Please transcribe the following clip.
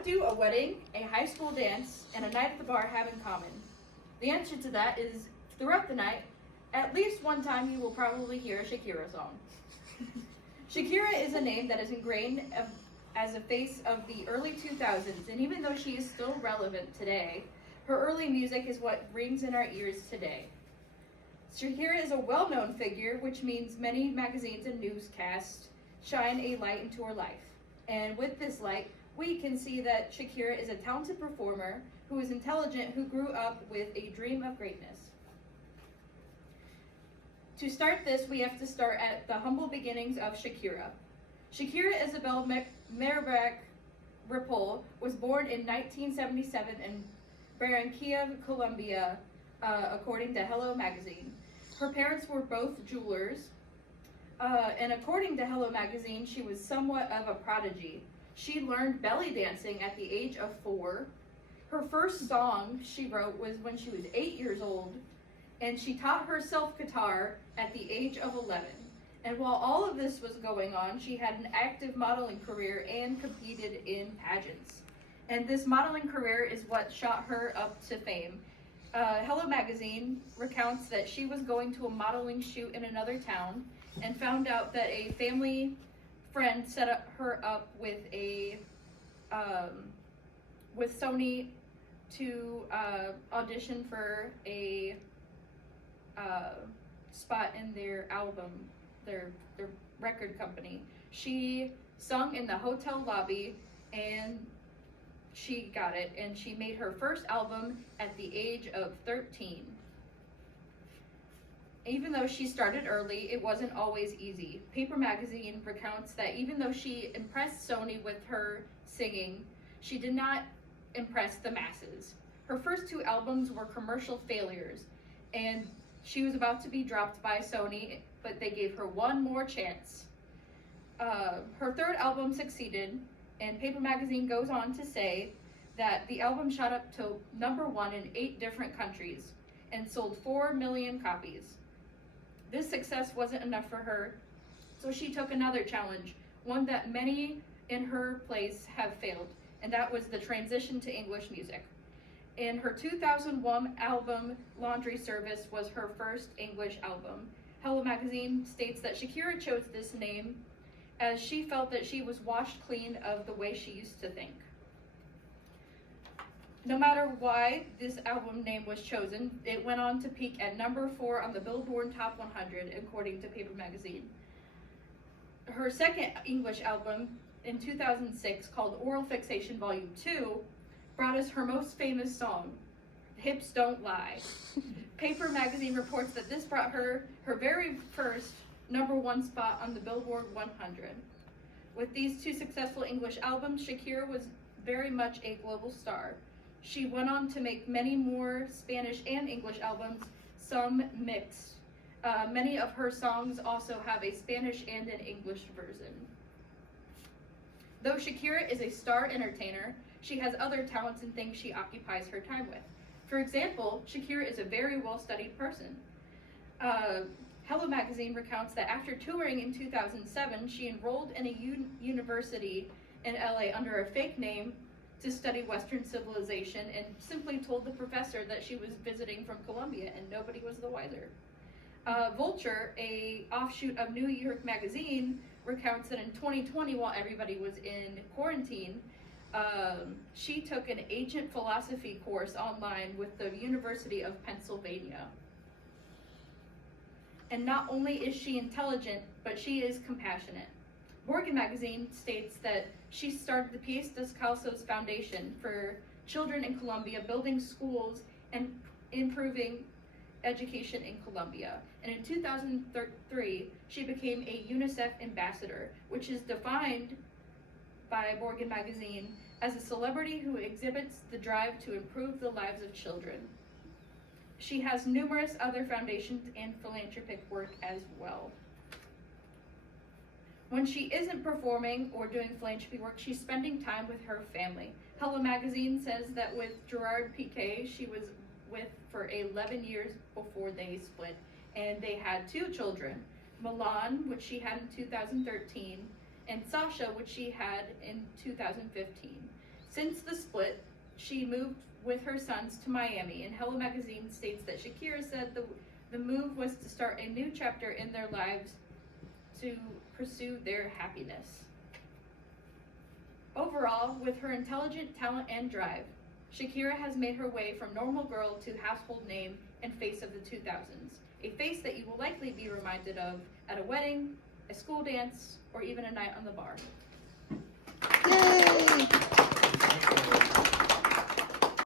What do a wedding, a high school dance, and a night at the bar have in common? The answer to that is throughout the night, at least one time you will probably hear a Shakira song. Shakira is a name that is ingrained as a face of the early 2000s, and even though she is still relevant today, her early music is what rings in our ears today. Shakira is a well-known figure, which means many magazines and newscasts shine a light into her life. And with this light, we can see that Shakira is a talented performer who is intelligent, who grew up with a dream of greatness. To start this, we have to start at the humble beginnings of Shakira. Shakira Isabel Meravec Ripoll was born in 1977 in Barranquilla, Colombia, according to Hello Magazine. Her parents were both jewelers, and according to Hello Magazine, she was somewhat of a prodigy. She learned belly dancing at the age of 4. Her first song she wrote was when she was 8 years old, and she taught herself guitar at the age of 11. And while all of this was going on, she had an active modeling career and competed in pageants. And this modeling career is what shot her up to fame. Hello Magazine recounts that she was going to a modeling shoot in another town and found out that a family friend set her up with with Sony to audition for a spot in their album, their record company. She sung in the hotel lobby and she got it, and she made her first album at the age of 13. Even though she started early, it wasn't always easy. Paper Magazine recounts that even though she impressed Sony with her singing, she did not impress the masses. Her first 2 albums were commercial failures, and she was about to be dropped by Sony, but they gave her one more chance. Her 3rd album succeeded, and Paper Magazine goes on to say that the album shot up to #1 in 8 different countries and sold 4 million copies. This success wasn't enough for her, so she took another challenge, one that many in her place have failed, and that was the transition to English music. And her 2001 album, Laundry Service, was her first English album. Hello Magazine states that Shakira chose this name as she felt that she was washed clean of the way she used to think. No matter why this album name was chosen, it went on to peak at #4 on the Billboard Top 100, according to Paper Magazine. Her second English album in 2006, called Oral Fixation Volume 2, brought us her most famous song, Hips Don't Lie. Paper Magazine reports that this brought her her very first #1 spot on the Billboard 100. With these 2 successful English albums, Shakira was very much a global star. She went on to make many more Spanish and English albums, some mixed. Many of her songs also have a Spanish and an English version. Though Shakira is a star entertainer, she has other talents and things she occupies her time with. For example, Shakira is a very well-studied person. Hello Magazine recounts that after touring in 2007, she enrolled in a university in LA under a fake name to study Western civilization, and simply told the professor that she was visiting from Colombia, and nobody was the wiser. Vulture, a offshoot of New York Magazine, recounts that in 2020, while everybody was in quarantine, she took an ancient philosophy course online with the University of Pennsylvania. And not only is she intelligent, but she is compassionate. Morgan Magazine states that she started the Pies Descalzos Foundation for children in Colombia, building schools and improving education in Colombia. And in 2003, she became a UNICEF ambassador, which is defined by Morgan Magazine as a celebrity who exhibits the drive to improve the lives of children. She has numerous other foundations and philanthropic work as well. When she isn't performing or doing philanthropy work, she's spending time with her family. Hello Magazine says that with Gerard Piqué, she was with for 11 years before they split, and they had 2 children, Milan, which she had in 2013, and Sasha, which she had in 2015. Since the split, she moved with her sons to Miami, and Hello Magazine states that Shakira said the move was to start a new chapter in their lives to pursue their happiness. Overall, with her intelligent talent and drive, Shakira has made her way from normal girl to household name and face of the 2000s, a face that you will likely be reminded of at a wedding, a school dance, or even a night on the bar. Yay!